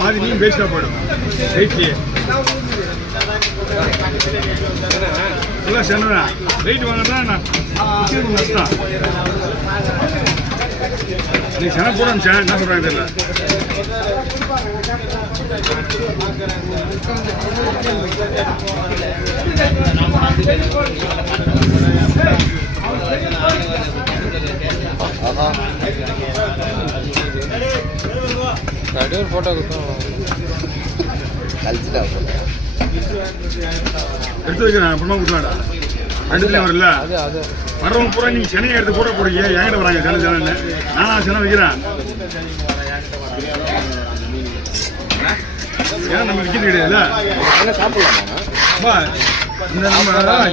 பாதி மீன் வேஸ்டா போயிடும். சொன்னா வெயிட் வாங்கினா நஷ்டம். நீ சென போட என்ன சொல்றாங்க தெரியல. போட்டோ எடுத்து வைக்கிறேன். அப்புறமா கொடுக்கலாடா. அடுத்துல வரல வர்றவங்க பூரா நீங்க சென்னை எடுத்து போட போறீங்க. என்கிட்ட வராங்க சென்னை சென்னை. நானா சென்னை வைக்கிறேன். ஏன்னா நம்ம விற்கிறது கிடையாதுல்ல. சாப்பிடலாமா இந்த நம்ம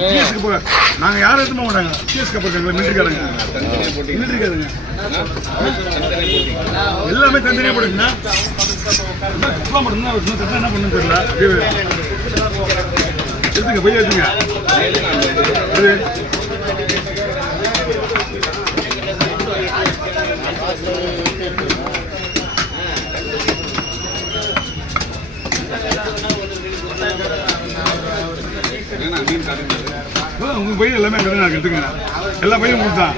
டிஎஸ்க்கு போக நாங்கள் யாரும் எடுத்து போக மாட்டாங்க. டிஎஸ்க்கு போட்டாங்க மிலிட்ரிக்காரங்க எல்லாமே தனித்தனியாக போடுச்சுன்னா என்ன பண்ணு தெரியல. எடுத்துங்க போய் எடுத்துங்க. உங்க பையன் எல்லாமே கடனா எடுத்துங்க. எல்லா பையனும் கொடுத்தான்.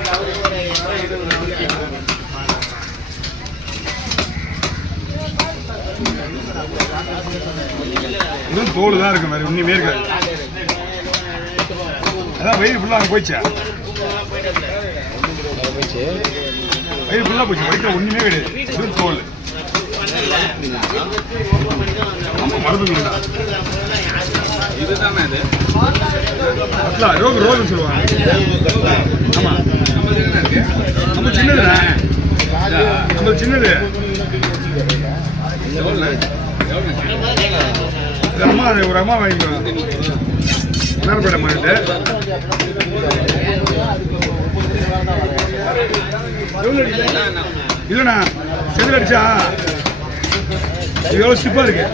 இதுவும் தோல் தான் இருக்கு. மாதிரி ஒண்ணுமே இருக்காது. அதான் வயிறு ஃபுல்லா அங்கே போயிடுச்சா. வயிறு ஃபுல்லா போச்சு. வயிற்றுல ஒண்ணுமே கிடையாது. இதுவும் தோல். மரபுங்களா இதுதானே இது ரோகு ரோகுன்னு சொல்லுவாங்க. ஆமா நம்ம சின்னதுண்ணா. நம்ம சின்னது அம்மா ஒரு அம்மா வாங்கிக்கிறோம். நேரப்பேட்டை மாறிட்டு இல்லைண்ணா செதில் அடிச்சா எவ்வளோ ஸ்டிப்பாக இருக்கு.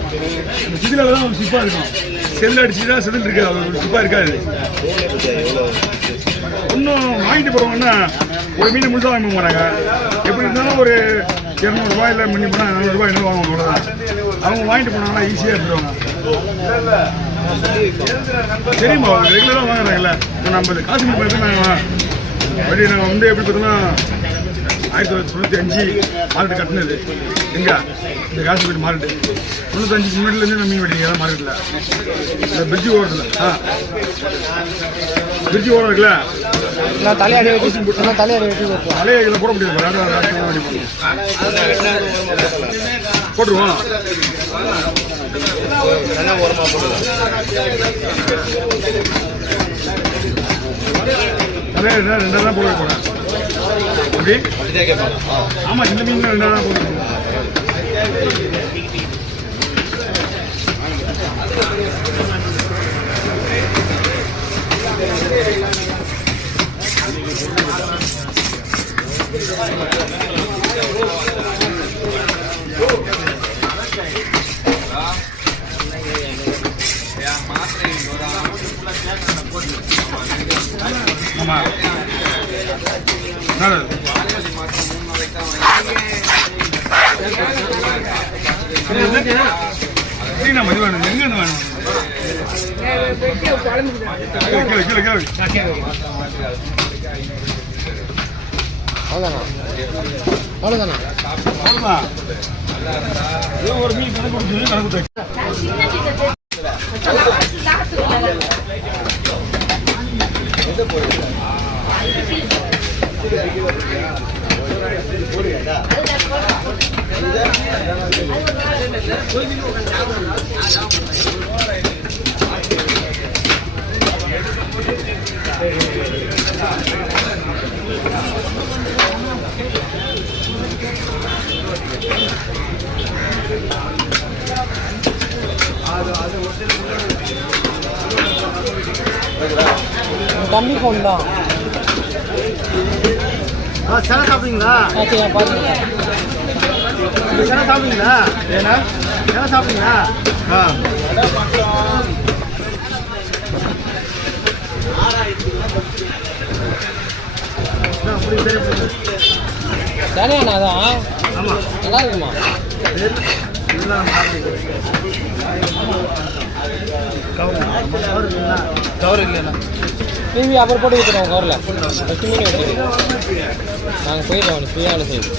சிதில தான் ஒரு ஸ்டிப்பாக இருக்கும். செதில் அடிச்சுதான் செதில் இருக்காது. அது ஒரு ஸ்டிப்பாக இருக்காது. இன்னும் வாங்கிட்டு போகிறவங்கன்னா ஒரு மீன் முழுசாக வாங்க போகிறாங்க. எப்படி இருந்தாலும் ஒரு 200 ரூபாய் இல்லை மின்னி போனால் 400 ரூபாய் என்ன வாங்குவாங்க. அவ்வளோதான். அவங்க வாங்கிட்டு போனாங்கன்னா ஈஸியாக எடுத்துருவாங்க. சரிம்மா அவங்க ரெகுலராக வாங்குறாங்கல்ல. நம்ம காஷ்மீர் பார்த்து நாங்கள் வழி நாங்கள் வந்து எப்படி பார்த்தோம்னா 1995 மார்க்கெட்டு கட்டினது. எங்க இந்த காஷ்மீர் மார்க்கெட்டு 95 முன்னாடிலேருந்து நம்ம மீன் வெட்டிங்க தான் மார்க்கெட்டில். இந்த பிரிட்ஜு ஓரத்தில் பிரிட்ஜு ஓரம் இருக்குல்ல. தலையை இதில் போட முடியாது. போட்டுருவோம். அதே 2 தான் போட போகிறேன். அப்படி ஆமாம் இந்த மீன் 2 தான் போட்டு. ஆமா மதி வேணும். எங்க வேணும்? அவ்வளோதானா ஒரு மீன் கணக்கு கொடுத்து கணக்கு தம்பி ஃபோன் தான். சில சாப்பிடுங்களா? சரி பார்த்துக்கலாம். சில சாப்பிடுங்களா? ஏன்னா சில சாப்பிடுங்களா? தானே அண்ணா அதான் ஆமாம், நல்லா இருக்குமா? கவர் இல்லைண்ணா. டிவி அப்புறம் போட்டு விட்டுருவோம் கவரில். ஃபஸ்ட்டு மீன் வச்சுருக்கோம். நாங்கள் போயிடுவோம் ஃப்ரீயாக வேலை செய்யுது.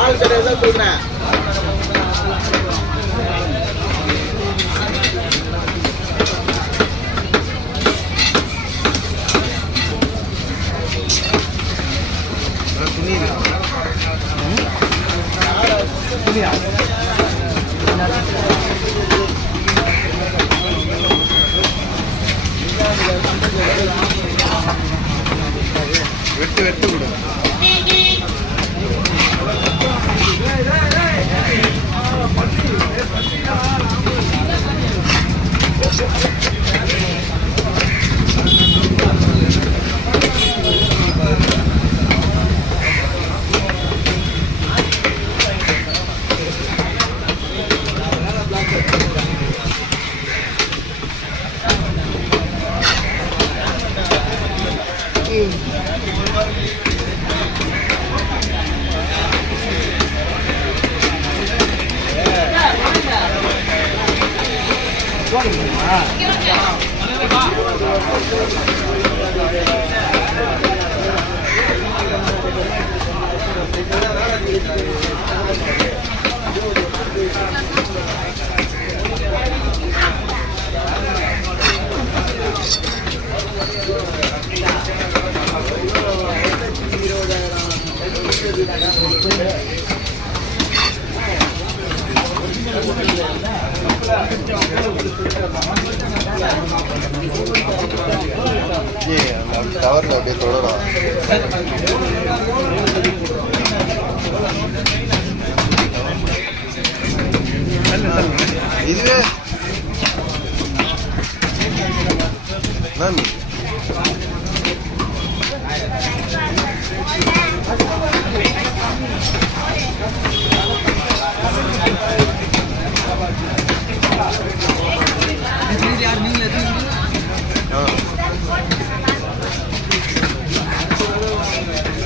ஆள் கிடையாது சொல்கிறேன். வெட்டு வெட்டு கொடு. கவரில் அப்படியே தொடரும். இதுவே மேம்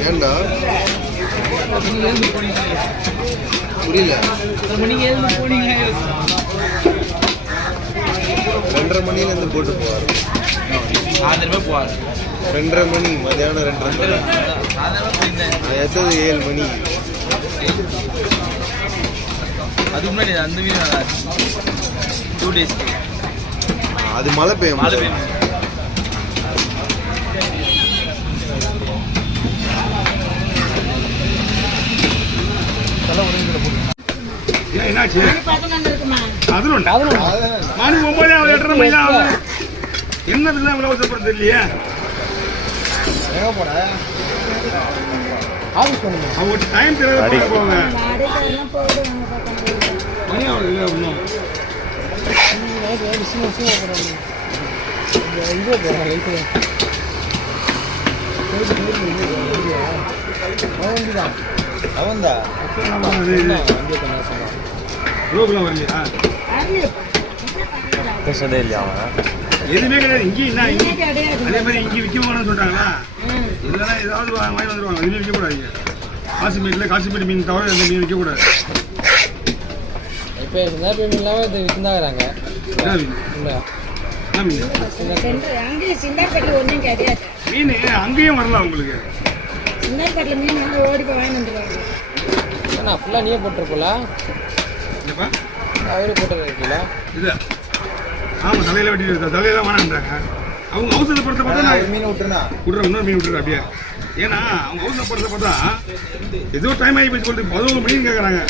ஏண்டா புரியல. 2:30 மணிலேருந்து போட்டு போவார். 2:30 மணி மதியானம் 2:30 7 மணி. அதுக்கு முன்னாடி அந்த மீன் 2 days அது மழை பெய்யும். என்னாச்சு? 11 மணி 9 ஆகுது, 8:30 மணி தான் ஆகுது. என்னதுக்கு தான் இவ்வளோ அவசரப்படுறது இல்லையே? அவங்க டைம் தெரியாத போவாங்க. மணி ஆகுது இல்லை இன்னும். அவன்தா ரோகுலாம் வரலையா? பேசுறதே இல்லையா அவன்? எதுவுமே கிடையாது. இங்கேயும் அதே மாதிரி இங்கே விற்க போகணும்னு சொல்லிட்டாங்களா? இதெல்லாம் ஏதாவது வாங்கி வந்துடுவாங்க. எதுவுமே விற்கக்கூடாது. காசிமேட்டு மீன் தவிர எந்த மீன் விற்கக்கூடாது. இப்போ சிந்தாப்பி மீன் இல்லாமல் இது விற்றுந்தாங்கிறாங்க. என்ன மீன்? இல்லை என்ன மீன்? அங்கேயும் சிந்தாப்பட்டில் ஒன்றும் கிடையாது. மீன் அங்கேயும் வரலாம் உங்களுக்கு. சிந்தாப்பட்டில் மீன் வந்து ஓடி போய் வாங்கி வந்துடுவாங்க. ஏன்னா ஃபுல்லாக நீயே போட்டிருக்கல. இல்லைப்பா அவரே போட்டுருக்கீங்களா? இது ஆமாம், தலையில் வெட்டிட்டு தலையெல்லாம் வேணான்றாங்க. அவங்க அவசரப்படுத்த பார்த்தா நான் மீன் விட்டுருண்ணா விட்றேன். இன்னொரு மீன் விட்டுறேன். அப்படியே ஏன்னா அவங்க அவசரப்படுறத பார்த்தா ஏதோ டைம் ஆகி போய் சொல்லிட்டு 11 மணின்னு கேட்குறாங்க.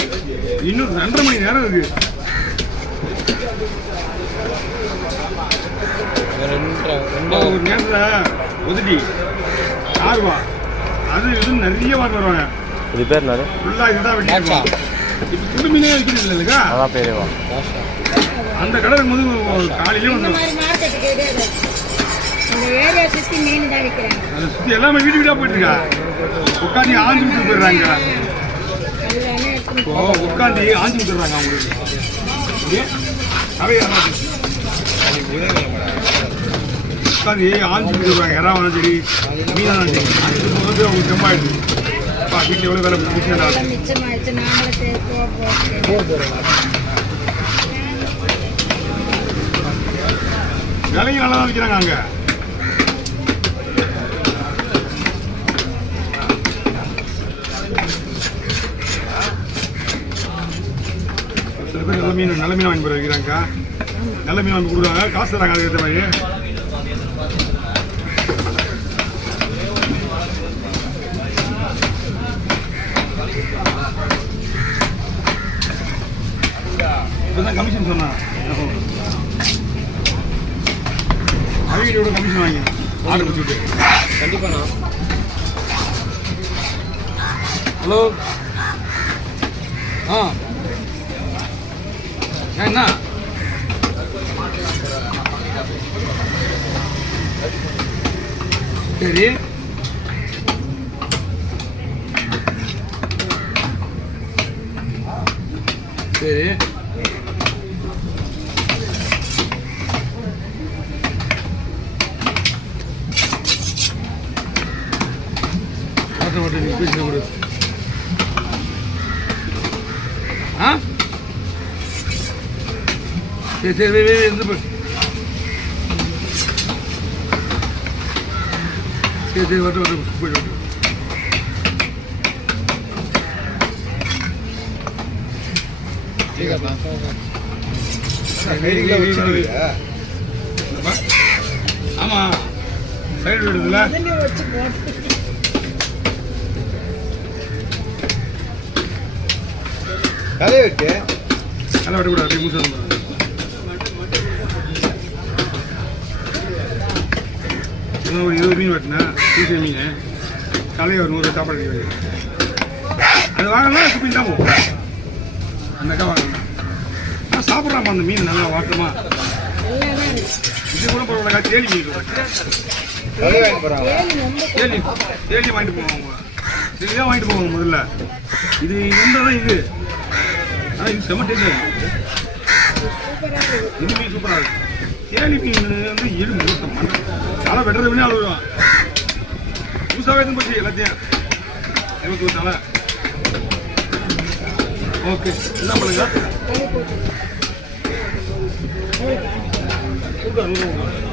இன்னும் 2.5 மணி நேரம் இருக்கு. ஒரு நேரத்தில் ஒதுட்டி ஆர்வா அது இதுன்னு நிறைய வாங்க வருவாங்க. இது பேர் என்னது? ஃபுல்லாக இதுதான் வெட்டிருக்கோம். இப்போ புது மீனே விற்கிறது இல்லைக்கா, அதான் பேரேவா? அந்த கடை இருக்கும்போது காலையிலே இந்த வந்துடும். மாதிரி மார்க்கெட்டு கிடையாது. இந்த ஏரியா சுற்றி மீன் தான் விற்கிறாங்க. அதை சுற்றி எல்லாமே வீடு வீடாக போயிட்டு இருக்கா. உட்காந்து ஆஞ்சு விட்டு போயிடுறாங்க. அதுதானே எடுத்துன்னு இப்போ உட்காந்து ஆஞ்சு விட்டுறாங்க அவங்களுக்கு. நிறைய உட்காந்து ஆஞ்சு விட்டுருவாங்க. இறாவும் சரி மீனாலும் சரி ஆஞ்சு போது அவங்களுக்கு ரொம்ப ஆயிடுது. அப்பா வீட்டில் எவ்வளோ வேலை மிச்சம் எல்லாம் மிச்சமாயிடுச்சு. நாங்களும் சரி போகிறோம். விலையும் நல்லா தான் விற்கிறாங்க அங்கே. சில பேர் நல்ல மீன் வாங்கி போய் வைக்கிறாங்கக்கா. நல்ல மீன் வாங்கி கொடுக்குறாங்க, காசு தராங்க அதுக்கு ஏற்ற மாதிரி. இப்போதான் கமிஷன் சொன்னான். அவையோட கமிஷன் வாங்கி ஆர்டர் வச்சுட்டு. கண்டிப்பாண்ணா. ஹலோ. என்ன சரி சரி நீ பேசின கொடு. சரி சரி இருந்து போய் சரி சரி வரட்டும் போயிட்டு ஆமா சைடு விடுதுல அதில் வச்சு போட்டு தலையை விட்டு நல்லா விடக்கூடாது. மூச்சு ஒரு 20 மீன் வெட்டினேன். பூசை மீன் தலையை ஒரு 100 சாப்பாடு அது வாங்கலாம். மீன் தான் போகும். அந்த அக்கா வாங்கலாம். நான் சாப்பிட்றாமா அந்த மீன் நல்லா வாட்டமா. எல்லாம் தான் இருக்கு. இது கூட பரவாயில்ல. தேலி மீன் தலை வாங்கி போகிறாங்க. தேலி தேலி வாங்கிட்டு போவாங்க. அவங்க சரியாக வாங்கிட்டு போவாங்க முதல்ல. இது இருந்தால் இது ஆனால் இது செம்ம டேஸ்ட். சூப்பராக இருக்குது. இந்த மீன் சூப்பராக இருக்கும். தேலி மீன் வந்து எடு முழுக்கம் தலை வெட்டுறது விட அழுவான். புதுசாகவே எடுத்து போச்சு எல்லாத்தையும் 21 தலை. ஓகே என்ன பண்ணுங்க. தலை போட்டு. சூப்பர்